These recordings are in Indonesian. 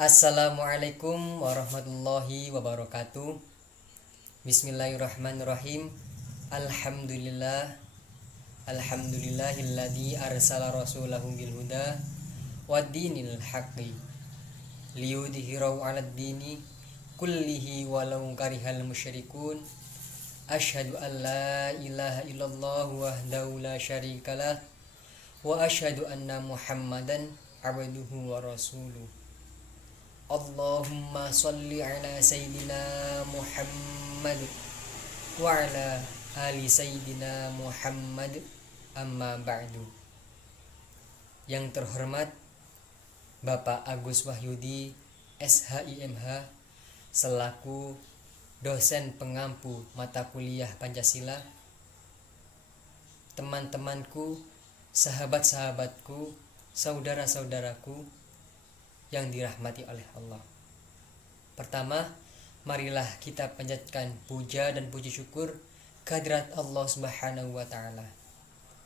Assalamualaikum warahmatullahi wabarakatuh. Bismillahirrahmanirrahim. Alhamdulillah. Alhamdulillahilladzi arsala rasulahu bil huda waddinil haqqi liyudhhirahu 'alad dini kullihi walau karihal musyrikun. Asyhadu an la ilaha illallah wahdahu la syarikalah wa asyhadu anna Muhammadan abduhu wa rasuluh. Allahumma sholli ala sayyidina Muhammad wa ala ali sayyidina Muhammad, amma ba'du. Yang terhormat Bapak Agus Wahyudi SHIMH selaku dosen pengampu mata kuliah Pancasila, teman-temanku, sahabat-sahabatku, saudara-saudaraku yang dirahmati oleh Allah. Pertama, marilah kita panjatkan puja dan puji syukur kehadirat Allah Subhanahu wa taala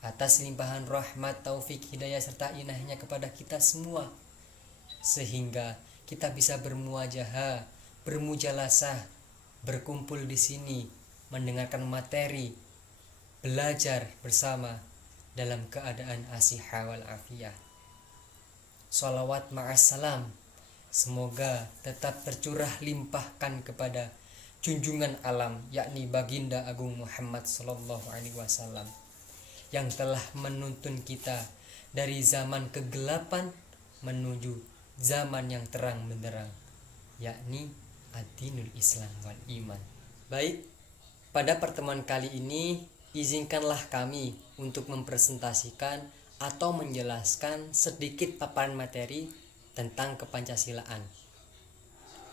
atas limpahan rahmat, taufik, hidayah serta inahnya kepada kita semua, sehingga kita bisa bermuajahah, bermujalasah, berkumpul di sini, mendengarkan materi, belajar bersama dalam keadaan asihah wal afiyah. Sholawat ma'assalam semoga tetap tercurah limpahkan kepada junjungan alam, yakni Baginda Agung Muhammad Sallallahu Alaihi Wasallam, yang telah menuntun kita dari zaman kegelapan menuju zaman yang terang benderang, yakni ad-dinul Islam wal iman. Baik, pada pertemuan kali ini izinkanlah kami untuk mempresentasikan atau menjelaskan sedikit paparan materi tentang kepancasilaan.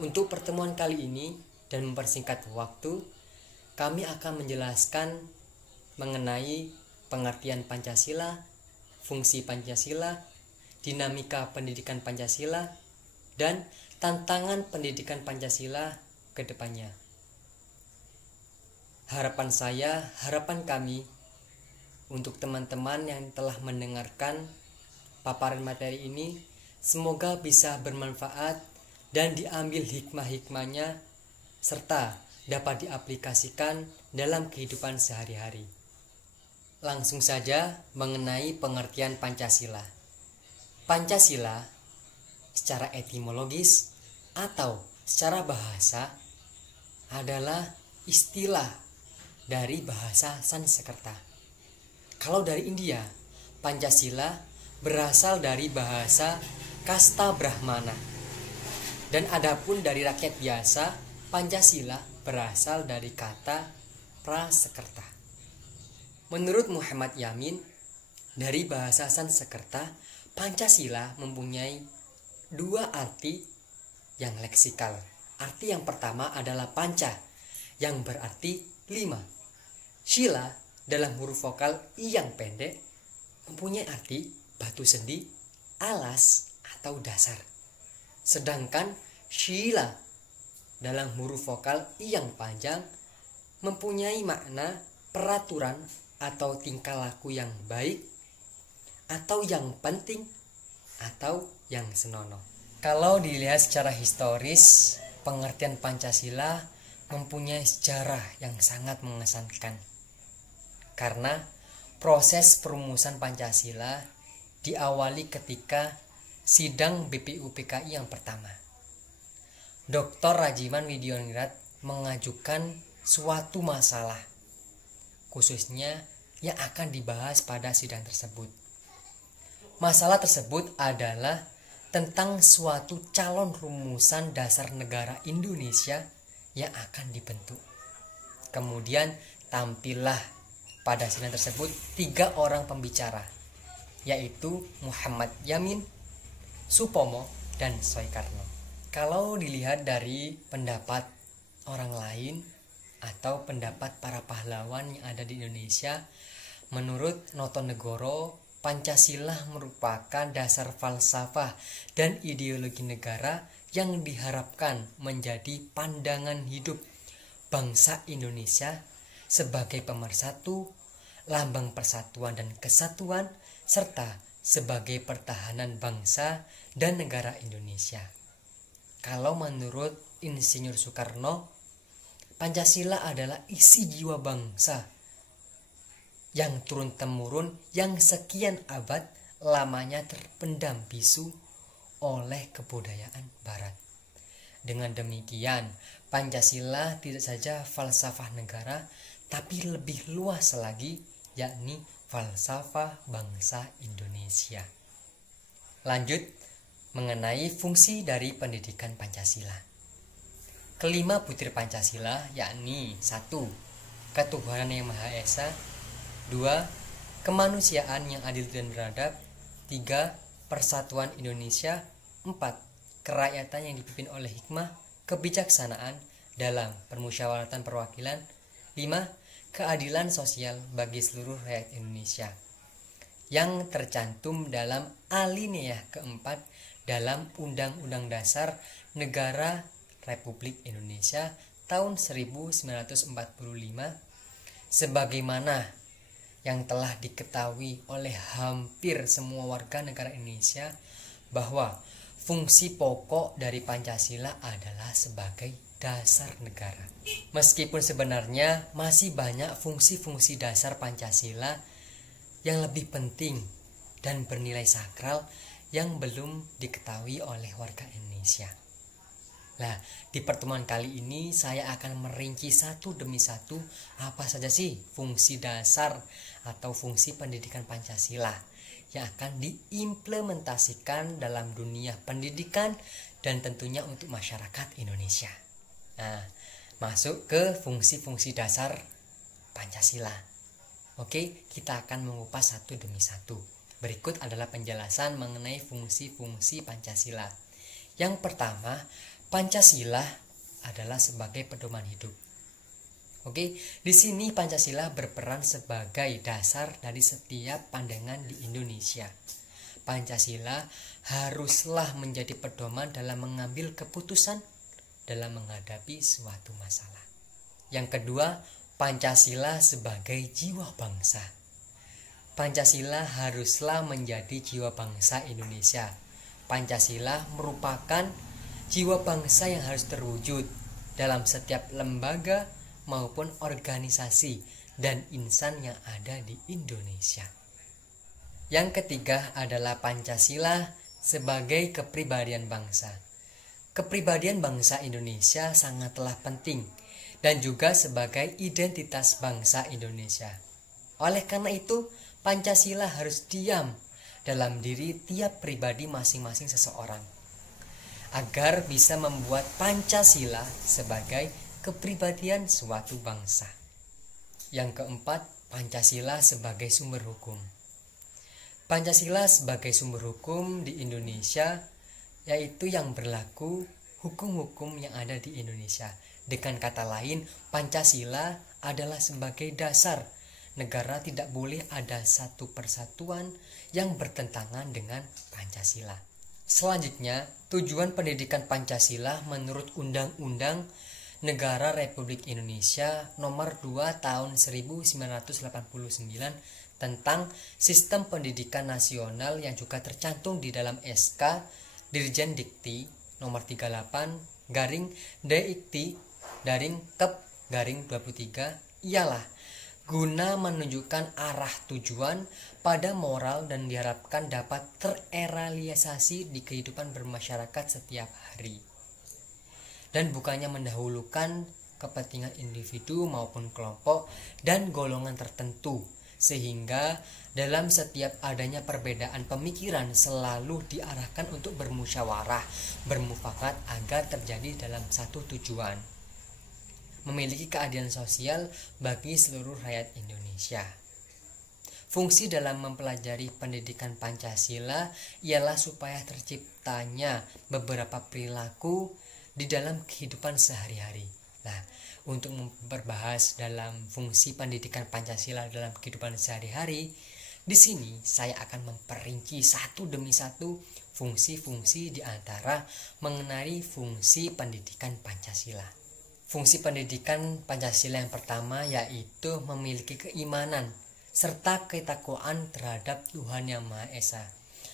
Untuk pertemuan kali ini dan mempersingkat waktu, kami akan menjelaskan mengenai pengertian Pancasila, fungsi Pancasila, dinamika pendidikan Pancasila, dan tantangan pendidikan Pancasila ke depannya. Harapan saya, harapan kami untuk teman-teman yang telah mendengarkan paparan materi ini, semoga bisa bermanfaat dan diambil hikmah-hikmahnya serta dapat diaplikasikan dalam kehidupan sehari-hari. Langsung saja mengenai pengertian Pancasila. Pancasila secara etimologis atau secara bahasa adalah istilah dari bahasa Sanskerta. Kalau dari India, Pancasila berasal dari bahasa kasta Brahmana. Dan adapun dari rakyat biasa, Pancasila berasal dari kata Prasekerta. Menurut Muhammad Yamin, dari bahasa Sanskerta, Pancasila mempunyai dua arti yang leksikal. Arti yang pertama adalah panca, yang berarti 5. Sila dalam huruf vokal I yang pendek mempunyai arti batu sendi, alas atau dasar. Sedangkan Shila dalam huruf vokal I yang panjang mempunyai makna peraturan atau tingkah laku yang baik atau yang penting atau yang senonoh. Kalau dilihat secara historis, pengertian Pancasila mempunyai sejarah yang sangat mengesankan. Karena proses perumusan Pancasila diawali ketika sidang BPUPKI yang pertama. Dr. Rajiman Widyoningrat mengajukan suatu masalah, khususnya yang akan dibahas pada sidang tersebut. Masalah tersebut adalah tentang suatu calon rumusan dasar negara Indonesia yang akan dibentuk. Kemudian tampillah pada sidang tersebut 3 orang pembicara, yaitu Muhammad Yamin, Supomo, dan Soekarno. Kalau dilihat dari pendapat orang lain atau pendapat para pahlawan yang ada di Indonesia, menurut Notonegoro, Pancasila merupakan dasar falsafah dan ideologi negara yang diharapkan menjadi pandangan hidup bangsa Indonesia sebagai pemersatu, lambang persatuan dan kesatuan, serta sebagai pertahanan bangsa dan negara Indonesia. Kalau menurut Insinyur Soekarno, Pancasila adalah isi jiwa bangsa yang turun-temurun, yang sekian abad lamanya terpendam bisu oleh kebudayaan Barat. Dengan demikian, Pancasila tidak saja falsafah negara, tapi lebih luas lagi, yakni falsafah bangsa Indonesia. Lanjut, mengenai fungsi dari pendidikan Pancasila. Kelima butir Pancasila yakni 1. Ketuhanan yang Maha Esa. 2. Kemanusiaan yang adil dan beradab. 3. Persatuan Indonesia. 4. Kerakyatan yang dipimpin oleh hikmah, kebijaksanaan dalam permusyawaratan perwakilan. 5. Keadilan sosial bagi seluruh rakyat Indonesia, yang tercantum dalam alinea keempat dalam Undang-Undang Dasar Negara Republik Indonesia tahun 1945, sebagaimana yang telah diketahui oleh hampir semua warga negara Indonesia bahwa fungsi pokok dari Pancasila adalah sebagai dasar negara. Meskipun sebenarnya masih banyak fungsi-fungsi dasar Pancasila yang lebih penting dan bernilai sakral yang belum diketahui oleh warga Indonesia. Nah, di pertemuan kali ini saya akan merinci satu demi satu apa saja sih fungsi dasar atau fungsi pendidikan Pancasila yang akan diimplementasikan dalam dunia pendidikan dan tentunya untuk masyarakat Indonesia. Nah, masuk ke fungsi-fungsi dasar Pancasila. Oke, kita akan mengupas satu demi satu. Berikut adalah penjelasan mengenai fungsi-fungsi Pancasila. Yang pertama, Pancasila adalah sebagai pedoman hidup. Oke, di sini Pancasila berperan sebagai dasar dari setiap pandangan di Indonesia. Pancasila haruslah menjadi pedoman dalam mengambil keputusan dalam menghadapi suatu masalah. Yang kedua, Pancasila sebagai jiwa bangsa. Pancasila haruslah menjadi jiwa bangsa Indonesia. Pancasila merupakan jiwa bangsa yang harus terwujud dalam setiap lembaga maupun organisasi dan insan yang ada di Indonesia. Yang ketiga adalah Pancasila sebagai kepribadian bangsa. Kepribadian bangsa Indonesia sangatlah penting dan juga sebagai identitas bangsa Indonesia. Oleh karena itu, Pancasila harus diam dalam diri tiap pribadi masing-masing seseorang, agar bisa membuat Pancasila sebagai kepribadian suatu bangsa. Yang keempat, Pancasila sebagai sumber hukum. Pancasila sebagai sumber hukum di Indonesia, yaitu yang berlaku hukum-hukum yang ada di Indonesia. Dengan kata lain, Pancasila adalah sebagai dasar. Negara tidak boleh ada satu persatuan yang bertentangan dengan Pancasila. Selanjutnya, tujuan pendidikan Pancasila menurut Undang-Undang Negara Republik Indonesia Nomor 2 Tahun 1989 tentang Sistem Pendidikan Nasional yang juga tercantum di dalam SK Dirjen Dikti Nomor 38 Dikti/Kep/23 ialah guna menunjukkan arah tujuan pada moral dan diharapkan dapat terrealisasi di kehidupan bermasyarakat setiap hari, dan bukannya mendahulukan kepentingan individu maupun kelompok dan golongan tertentu, sehingga dalam setiap adanya perbedaan pemikiran selalu diarahkan untuk bermusyawarah, bermufakat agar terjadi dalam satu tujuan, memiliki keadilan sosial bagi seluruh rakyat Indonesia. Fungsi dalam mempelajari pendidikan Pancasila ialah supaya terciptanya beberapa perilaku di dalam kehidupan sehari-hari. Nah, untuk membahas dalam fungsi pendidikan Pancasila dalam kehidupan sehari-hari, di sini saya akan memperinci satu demi satu fungsi-fungsi di antara mengenai fungsi pendidikan Pancasila. Fungsi pendidikan Pancasila yang pertama yaitu memiliki keimanan serta ketakwaan terhadap Tuhan Yang Maha Esa.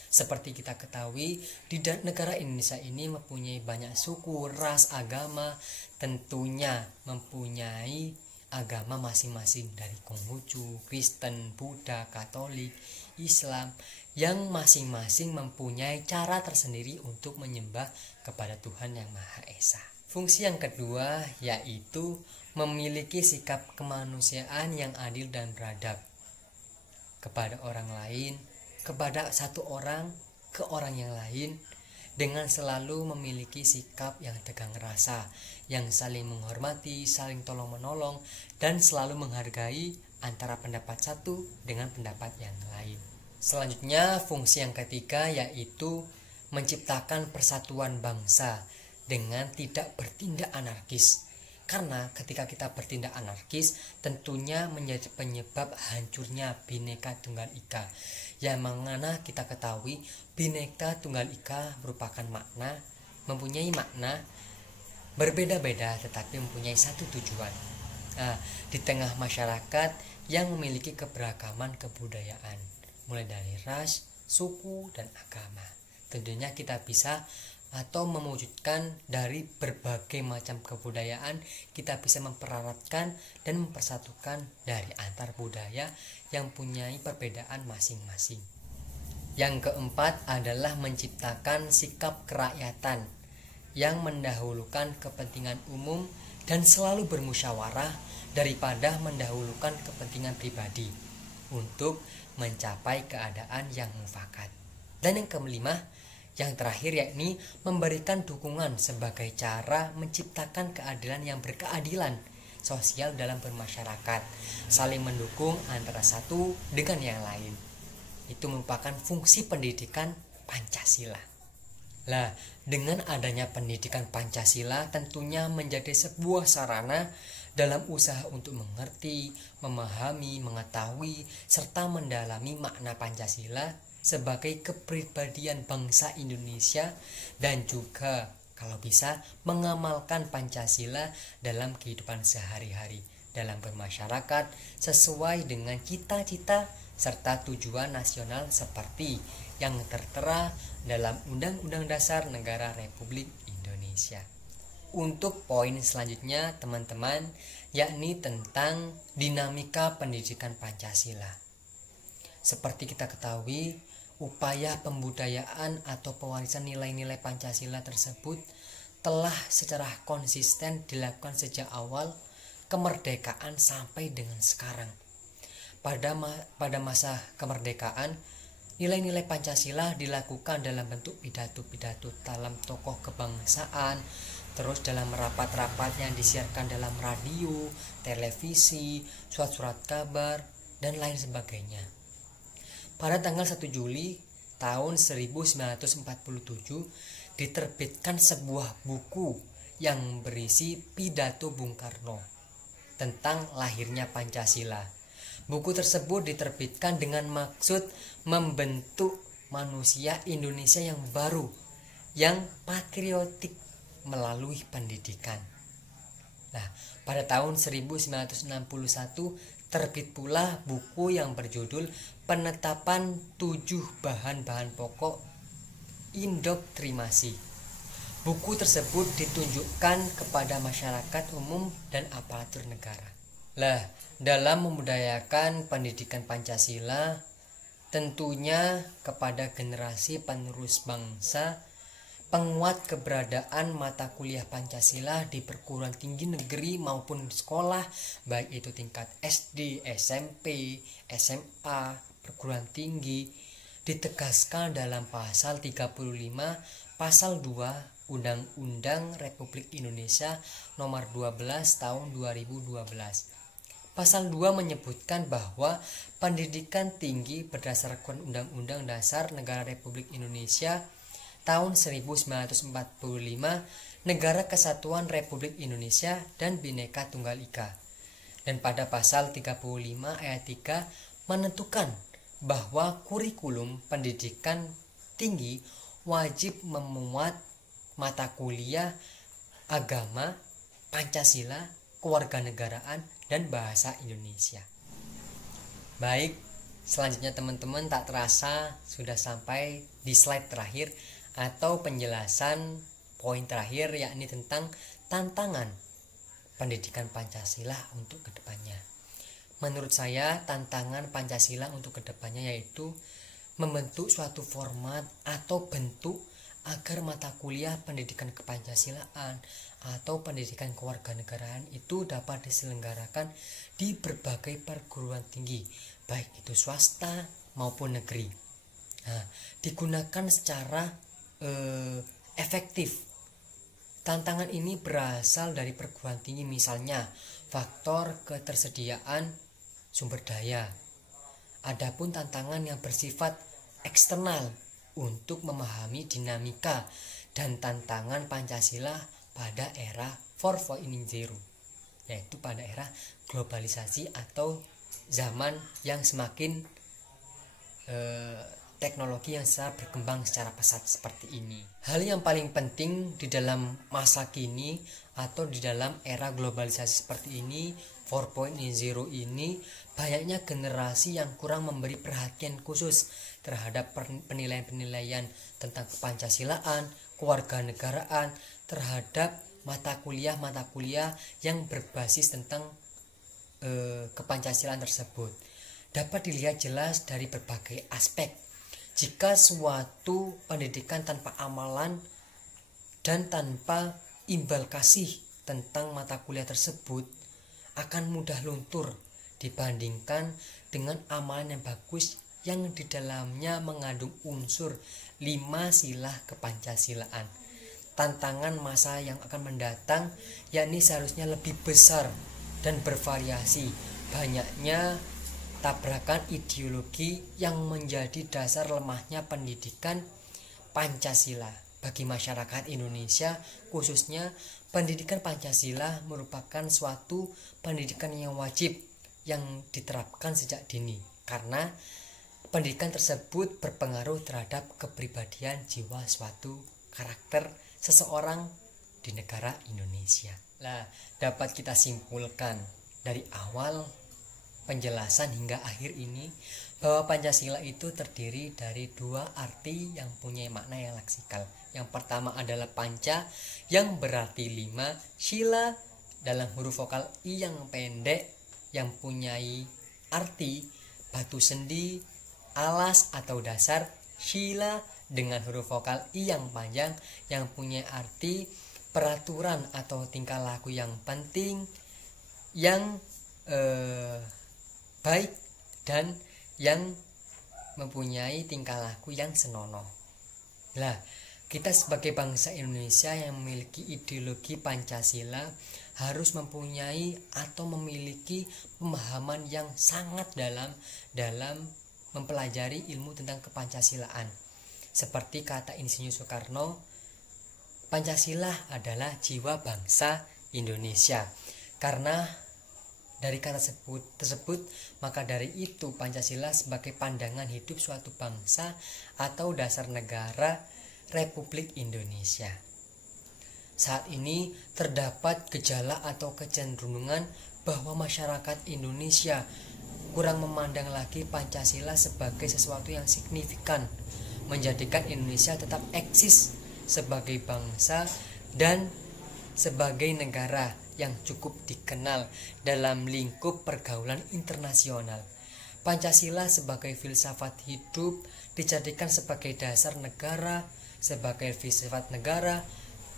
Seperti kita ketahui, di negara Indonesia ini mempunyai banyak suku, ras, agama, tentunya mempunyai agama masing-masing dari Konghucu, Kristen, Buddha, Katolik, Islam, yang masing-masing mempunyai cara tersendiri untuk menyembah kepada Tuhan Yang Maha Esa. Fungsi yang kedua yaitu memiliki sikap kemanusiaan yang adil dan beradab kepada orang lain, kepada satu orang ke orang yang lain, dengan selalu memiliki sikap yang tegang rasa, yang saling menghormati, saling tolong-menolong, dan selalu menghargai antara pendapat satu dengan pendapat yang lain. Selanjutnya, fungsi yang ketiga yaitu menciptakan persatuan bangsa dengan tidak bertindak anarkis. Karena ketika kita bertindak anarkis, tentunya menjadi penyebab hancurnya Bhinneka Tunggal Ika. Yang mana kita ketahui Bhinneka Tunggal Ika merupakan mempunyai makna berbeda-beda tetapi mempunyai satu tujuan. Di tengah masyarakat yang memiliki keberagaman kebudayaan, mulai dari ras, suku, dan agama. Tentunya kita bisa atau mewujudkan dari berbagai macam kebudayaan, kita bisa memperaratkan dan mempersatukan dari antar budaya yang mempunyai perbedaan masing-masing. Yang keempat adalah menciptakan sikap kerakyatan yang mendahulukan kepentingan umum dan selalu bermusyawarah daripada mendahulukan kepentingan pribadi untuk mencapai keadaan yang mufakat. Dan yang kelima, yang terakhir yakni memberikan dukungan sebagai cara menciptakan keadilan yang berkeadilan sosial dalam bermasyarakat, saling mendukung antara satu dengan yang lain. Itu merupakan fungsi pendidikan Pancasila. Lah, dengan adanya pendidikan Pancasila tentunya menjadi sebuah sarana dalam usaha untuk mengerti, memahami, mengetahui, serta mendalami makna Pancasila sebagai kepribadian bangsa Indonesia, dan juga kalau bisa mengamalkan Pancasila dalam kehidupan sehari-hari dalam bermasyarakat sesuai dengan cita-cita serta tujuan nasional seperti yang tertera dalam Undang-Undang Dasar Negara Republik Indonesia. Untuk poin selanjutnya teman-teman, yakni tentang dinamika pendidikan Pancasila. Seperti kita ketahui, upaya pembudayaan atau pewarisan nilai-nilai Pancasila tersebut telah secara konsisten dilakukan sejak awal kemerdekaan sampai dengan sekarang. Pada masa kemerdekaan, nilai-nilai Pancasila dilakukan dalam bentuk pidato-pidato dalam tokoh kebangsaan, terus dalam rapat-rapat yang disiarkan dalam radio, televisi, surat-surat kabar, dan lain sebagainya. Pada tanggal 1 Juli tahun 1947 diterbitkan sebuah buku yang berisi pidato Bung Karno tentang lahirnya Pancasila. Buku tersebut diterbitkan dengan maksud membentuk manusia Indonesia yang baru, yang patriotik melalui pendidikan. Nah, pada tahun 1961 terbit pula buku yang berjudul Penetapan 7 Bahan-bahan Pokok Indoktrinasi. Buku tersebut ditunjukkan kepada masyarakat umum dan aparatur negara. Lah, dalam membudayakan pendidikan Pancasila, tentunya kepada generasi penerus bangsa, penguat keberadaan mata kuliah Pancasila di perguruan tinggi negeri maupun sekolah, baik itu tingkat SD, SMP, SMA, perguruan tinggi, ditegaskan dalam pasal 35, pasal 2 Undang-Undang Republik Indonesia nomor 12 tahun 2012. Pasal 2 menyebutkan bahwa pendidikan tinggi berdasarkan Undang-Undang Dasar Negara Republik Indonesia tahun 1945, Negara Kesatuan Republik Indonesia dan Bhinneka Tunggal Ika. Dan pada pasal 35 ayat 3 menentukan bahwa kurikulum pendidikan tinggi wajib memuat mata kuliah agama, Pancasila, kewarganegaraan, dan bahasa Indonesia. Baik, Selanjutnya teman-teman, tak terasa sudah sampai di slide terakhir atau penjelasan poin terakhir, yakni tentang tantangan pendidikan Pancasila untuk kedepannya. Menurut saya tantangan Pancasila untuk kedepannya yaitu membentuk suatu format atau bentuk agar mata kuliah pendidikan kepancasilaan atau pendidikan kewarganegaraan itu dapat diselenggarakan di berbagai perguruan tinggi, baik itu swasta maupun negeri. Nah, digunakan secara efektif. Tantangan ini berasal dari perguruan tinggi, misalnya faktor ketersediaan sumber daya. Adapun tantangan yang bersifat eksternal untuk memahami dinamika dan tantangan Pancasila pada era 4.0, yaitu pada era globalisasi atau zaman yang semakin teknologi yang berkembang secara pesat seperti ini. Hal yang paling penting di dalam masa kini atau di dalam era globalisasi seperti ini, 4.0 ini, banyaknya generasi yang kurang memberi perhatian khusus terhadap penilaian-penilaian tentang kepancasilaan, kewarganegaraan, terhadap mata kuliah yang berbasis tentang kepancasilaan tersebut. Dapat dilihat jelas dari berbagai aspek. Jika suatu pendidikan tanpa amalan dan tanpa imbal kasih tentang mata kuliah tersebut akan mudah luntur dibandingkan dengan amalan yang bagus yang di dalamnya mengandung unsur 5 sila kepancasilaan. Tantangan masa yang akan mendatang yakni seharusnya lebih besar dan bervariasi. Banyaknya tabrakan ideologi yang menjadi dasar lemahnya pendidikan Pancasila. Bagi masyarakat Indonesia khususnya, pendidikan Pancasila merupakan suatu pendidikan yang wajib yang diterapkan sejak dini, karena pendidikan tersebut berpengaruh terhadap kepribadian jiwa suatu karakter seseorang di negara Indonesia. Nah, dapat kita simpulkan dari awal penjelasan hingga akhir ini bahwa Pancasila itu terdiri dari 2 arti yang punya makna yang leksikal. Yang pertama adalah panca yang berarti 5, sila dalam huruf vokal I yang pendek yang punya arti batu sendi, alas atau dasar, sila dengan huruf vokal I yang panjang yang punya arti peraturan atau tingkah laku yang penting, yang baik dan yang mempunyai tingkah laku yang senonoh. Nah, kita sebagai bangsa Indonesia yang memiliki ideologi Pancasila harus mempunyai atau memiliki pemahaman yang sangat dalam mempelajari ilmu tentang kepancasilaan. Seperti kata Insinyur Soekarno, Pancasila adalah jiwa bangsa Indonesia. Karena dari kata tersebut, maka dari itu Pancasila sebagai pandangan hidup suatu bangsa atau dasar negara Republik Indonesia. Saat ini terdapat gejala atau kecenderungan bahwa masyarakat Indonesia kurang memandang lagi Pancasila sebagai sesuatu yang signifikan, menjadikan Indonesia tetap eksis sebagai bangsa dan sebagai negara yang cukup dikenal dalam lingkup pergaulan internasional. Pancasila sebagai filsafat hidup dijadikan sebagai dasar negara, sebagai filsafat negara,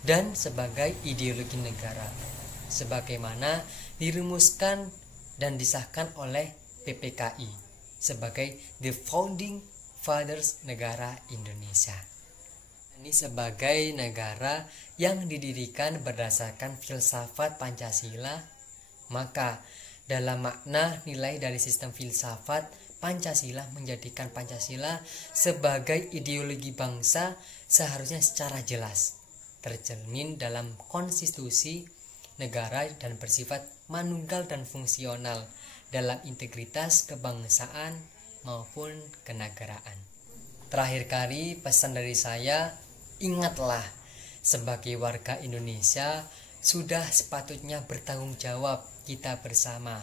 dan sebagai ideologi negara, sebagaimana dirumuskan dan disahkan oleh PPKI sebagai The Founding Fathers negara Indonesia. Ini sebagai negara yang didirikan berdasarkan filsafat Pancasila, maka dalam makna nilai dari sistem filsafat Pancasila menjadikan Pancasila sebagai ideologi bangsa seharusnya secara jelas tercermin dalam konstitusi negara dan bersifat manunggal dan fungsional dalam integritas kebangsaan maupun kenegaraan. Terakhir kali pesan dari saya, ingatlah sebagai warga Indonesia sudah sepatutnya bertanggung jawab kita bersama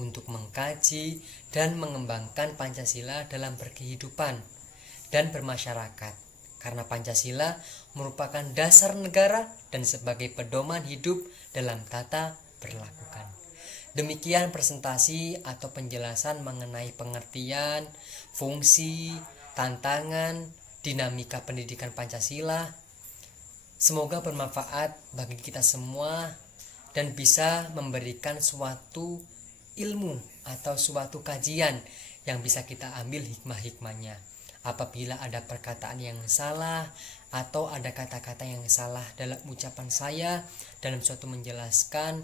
untuk mengkaji dan mengembangkan Pancasila dalam berkehidupan dan bermasyarakat, karena Pancasila merupakan dasar negara dan sebagai pedoman hidup dalam tata berlakukan. Demikian presentasi atau penjelasan mengenai pengertian, fungsi, tantangan, dinamika pendidikan Pancasila. Semoga bermanfaat bagi kita semua dan bisa memberikan suatu ilmu atau suatu kajian yang bisa kita ambil hikmah-hikmahnya. Apabila ada perkataan yang salah atau ada kata-kata yang salah dalam ucapan saya dalam suatu menjelaskan,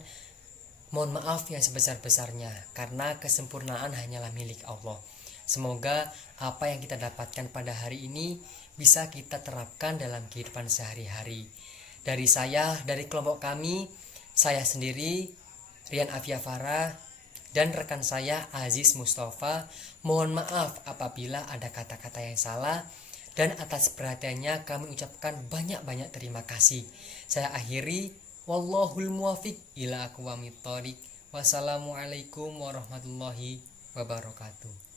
mohon maaf yang sebesar-besarnya, karena kesempurnaan hanyalah milik Allah. Semoga apa yang kita dapatkan pada hari ini bisa kita terapkan dalam kehidupan sehari-hari. Dari saya, dari kelompok kami, saya sendiri, Rian Afiafara, dan rekan saya Aziz Mustafa, mohon maaf apabila ada kata-kata yang salah, dan atas perhatiannya kami ucapkan banyak-banyak terima kasih. Saya akhiri, wallahul muwafiq ila aqwamit thoriq. Wassalamualaikum warahmatullahi wabarakatuh.